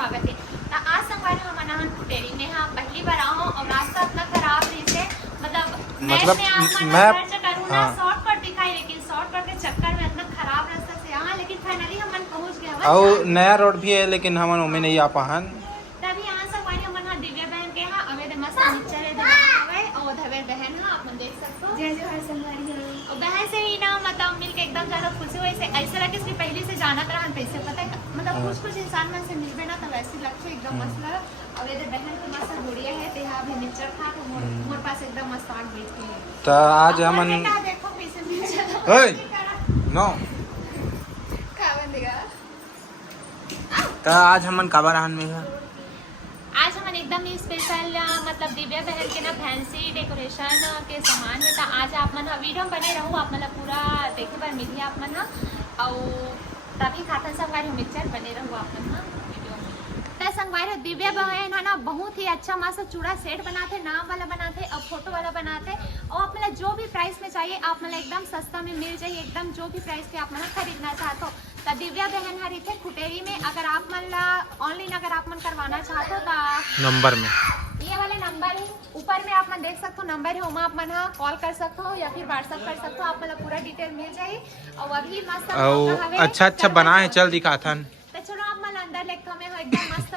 स्वागत है। तो आज संगवारी हम अनाहन कुटेरी में हाँ पहली बार आओ और रास्ता इतना खराब रही से मतलब मैं सर्च करूँ ना शॉर्टकट दिखाई, लेकिन शॉर्टकट के चक्कर में इतना खराब रास्ता से यहाँ, लेकिन फाइनली हम पहुँच गए। और नया रोड भी है लेकिन हम में नहीं आ पाहन। तभी यहाँ संगवारी हम हाँ दिव्या बहन के यहाँ अवेद मस्त नीचे है और धवेर बहन हाँ आप देख सकते हो। जय जय संगवारी और बहन से ही ना मतलब मिल के एकदम ज्यादा खुशी हुई से ऐसा लगे कि पहले से जाना था पैसे पता है मतलब कुछ इंसान में से मिलबे ना तो वैसे लक्ष्य एकदम मस्त लगा। और ये बहन के मस्त गुड़िया है ते यहाँ भी मिक्सचर खा तो मोर पास एकदम मस्त आग बैठ के है। तो आज हमन देखो पैसे मिल जाता ओए नो खावन देगा। तो आज हमन काबर रहन में है। आज हम एकदम ही स्पेशल मतलब दिव्या बहन के ना फैंसी डेकोरेशन के सामान है। तो आज आप मन वीडियो में बने रहूँ आप मतलब पूरा देखे बार मिली आप मन और तभी खाता संगवारी मिक्सचर बने रहूँ आप मन वीडियो में। तो संगवारी दिव्या बहन है ना बहुत ही अच्छा मस्त चूड़ा सेट बनाते, नाम वाला बनाते और फोटो वाला बनाते और आप मतलब जो भी प्राइस में चाहिए आप मतलब एकदम सस्ता में मिल जाए एकदम जो भी प्राइस के आप मतलब खरीदना चाहते हो। तो दिव्या बहन हरी थे खुटेरी में। अगर आप मन ऑनलाइन अगर आप मन करवाना चाहते हो तो नंबर में ये वाले नंबर है ऊपर में आप मन देख सकते हो नंबर है वहाँ आप मन कॉल कर सकते हो या फिर व्हाट्सएप कर सकते हो। आप मतलब पूरा डिटेल मिल जाए और अभी मस्त अच्छा अच्छा बना है चल दिखाथन। तो चलो आप मन अंदर लेके में हो एकदम मस्त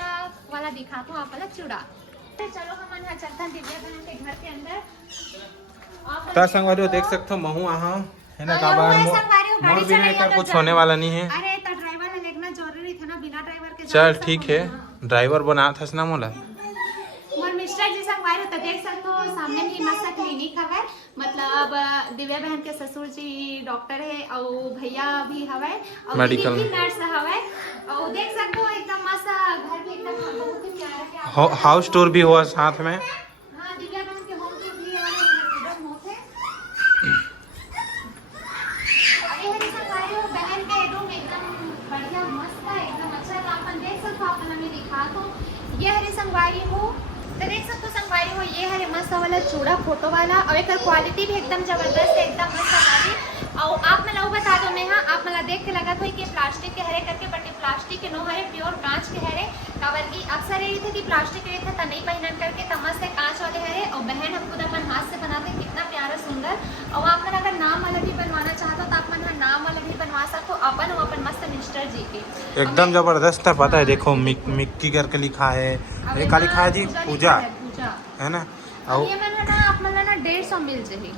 वाला दिखाता हूँ आप मतलब चूड़ा। तो चलो हम मन चलता दिव्या बहन के घर के अंदर। तो संगवारी देख सकते हो महू आहा है ना काबर मोर बिना इतना कुछ होने वाला नहीं है। अरे तो ड्राइवर लेना जरूरी था ना बिना ड्राइवर के चल ठीक है ड्राइवर बना था ना मोला मोर मिस्टर जी संगवारी तो देख सकते हो सामने ही मस्त क्लिनिक हवे मतलब दिव्या बहन के ससुर जी डॉक्टर है और भैया भी हवे और मेडिकल नर्स हवे और देख सकते हो एकदम मस्त घर भी एकदम बहुत ही प्यारा हाउस टूर भी हुआ साथ में। हाँ दिव्या बहन के होम टूर भी है एकदम होते अरे हरी संगवारी बहन के रूम एकदम बढ़िया मस्त है एकदम अच्छा अपन देख सकते हो आप हमें दिखा तो ये हरी संगवारी हो तो देख सकते हो संगवारी हो ये है मस्त वाला चूड़ा फोटो वाला और एक क्वालिटी भी एकदम जबरदस्त है एकदम मस्त वाली। और आप मैं बता दो नेहा आप मला देख के लगा था कि प्लास्टिक के हरे करके बट प्लास्टिक के नो हरे प्योर कांच के हरे काबर की अक्सर ये थे कि प्लास्टिक के था नहीं पहनन करके तमस से कांच वाले हरे और बहन हम खुद अपन हाथ से बनाते कितना प्यारा सुंदर। और आप मन अगर नाम वाला भी बनवाना चाहते हो तो आप मन नाम वाला भी बनवा सकते हो अपन मस्त मिस्टर जी के एकदम जबरदस्त है पता है देखो मिक्की करके लिखा है ये का लिखा है जी पूजा है ना और ये मन ना आप मन ना 150 मिल जाए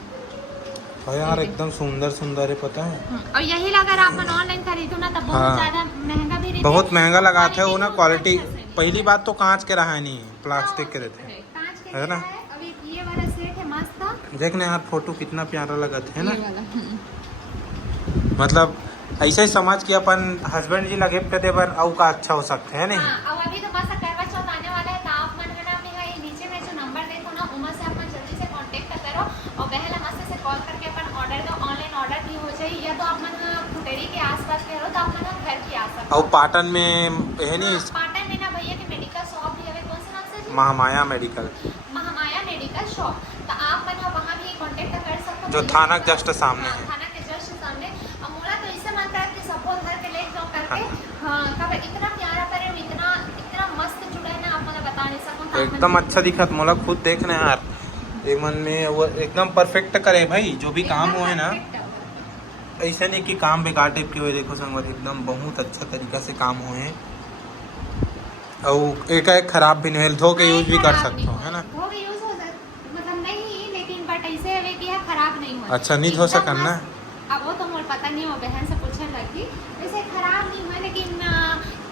यार एकदम सुंदर सुंदर है पता है। और यही अगर आप मन ऑनलाइन खरीदो ना तो बहुत ज्यादा महंगा भी रहता है बहुत महंगा लगाते हैं वो ना क्वालिटी। पहली बात तो कांच के रहा नहीं प्लास्टिक के रहते हैं कांच के है ना। अभी ये वाला सेट है मस्त देखने यार फोटो कितना प्यारा लगा है ना मतलब ऐसे ही समझ के अपन हस्बैंड जी लगे दे बर और का अच्छा हो सकते है नहीं। और अभी तो बस करवा चौथ आने वाला है तो आप मन है ना अपने नीचे में जो नंबर देखो ना उमर से अपन जल्दी से कांटेक्ट करो और पहले मस्त से कॉल करके अपन ऑर्डर दो ऑनलाइन ऑर्डर भी हो जाए या तो आप मन खुटेरी के आसपास में हो तो आप मन घर की आ सकते हो। और पाटन में है नहीं पाटन में ना भैया की मेडिकल शॉप भी है कौन से नाम से महामाया मेडिकल शॉप तो आप मन वहाँ भी कांटेक्ट कर सकते हो जो थाना जस्ट सामने है। थाना के जस्ट सामने और मोला तो इससे मन करता है कि सबको घर के ले जाओ करके हाँ कब इतना प्यारा करे इतना इतना मस्त चूड़ा है ना आप मुझे बता नहीं सकूँ एकदम अच्छा दिखा मोला खुद देखने यार एक मन में वो एकदम परफेक्ट करे भाई जो भी काम हुए ना ऐसा नहीं कि काम बेकार टाइप के हुए। देखो संगवारी एकदम बहुत अच्छा तरीका से काम हुए हैं और एक खराब भी नहीं धो के यूज भी कर सकते हो है ना मतलब नहीं लेकिन बट ऐसे है कि खराब नहीं हो अच्छा नहीं धो सकन ना अब वो तो मुझे पता नहीं वो बहन से पूछने लगी वैसे खराब नहीं हुआ लेकिन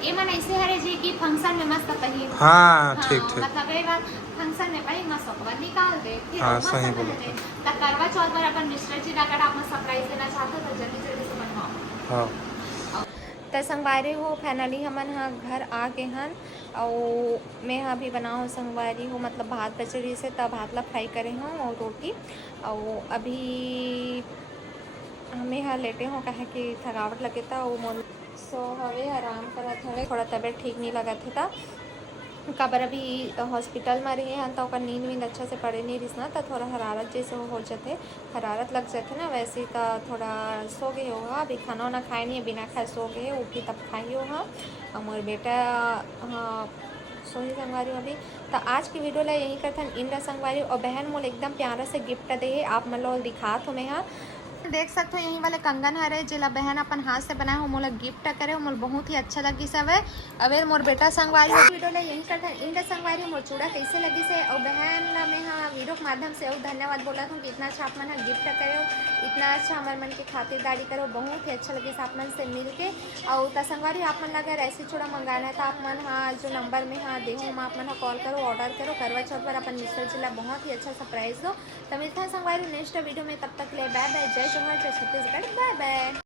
ये मन ऐसे हरे जी की फंक्शन में मस्त पहले हाँ ठीक ठीक मतलब ये बात फंक्शन में भाई मस्त होगा निकाल दे फिर हाँ, मस्त सही बना दे तो करवा चौथ पर अपन मिस्टर जी अगर आप सरप्राइज देना चाहते हो तो जल्दी जल्दी से बनवाओ। हाँ तो संगवारी हो फाइनली हमन हाँ घर आ गए हन और मैं हाँ भी बनाऊँ संगवारी हो मतलब भात बचरी से तब भात ला फ्राई करे हूँ और रोटी और अभी हमें हाँ लेटे हों कहे कि थकावट लगे था वो मोल सो हवे आराम करत हवे थोड़ा तबीयत ठीक नहीं लगा था काबर अभी हॉस्पिटल में रहे हैं तो नींद वींद अच्छा से पड़े नहीं रही ना, तो थोड़ा हरारत जैसे हो जाते, हरारत लग जाते ना, वैसे ही तो थोड़ा सो गए होगा। अभी खाना वाना खाए नहीं, बिना खाए सो गए, उठी तब खाई होगा। और मोर बेटा हाँ सो ही संगवारी अभी। तो आज की वीडियो ला यही करथन इंडा संगवारी। और बहन मोल एकदम प्यारा से गिफ्ट दे, आप मन लो दिखात हो मैं हाँ देख सकते हो। यही वाले कंगन हरे जिला बहन अपन हाथ से बनाए हो, मोला गिफ्ट करे, मोल बहुत ही अच्छा लगी सब है। अबे मोर बेटा संगवारी वीडियो ला यही करता इंड संगवारी मोर चूड़ा कैसे लगी से। और बहन ला मैं हाँ वीडियो के माध्यम से और धन्यवाद बोला हूँ कि इतना अच्छा आप मन हाँ गिफ्ट करे हो, इतना अच्छा हमारे मन की खातिरदारी करो, बहुत ही अच्छा लगी आप मन से मिल के। और त संगवारी आप मन अगर ऐसे चूड़ा मंगाना है तो आप मन हाँ जो नंबर में हाँ देहूँ मैं आप मन हाँ कॉल करो, ऑर्डर करो। करवा चौथ पर अपन मिश्र जिला बहुत ही अच्छा सा प्राइस दो। तो मिलता है संगवारी नेक्स्ट वीडियो में, तब तक ले बाय बाय। जय जोहर, जय छत्तीसगढ़, बाय बाय।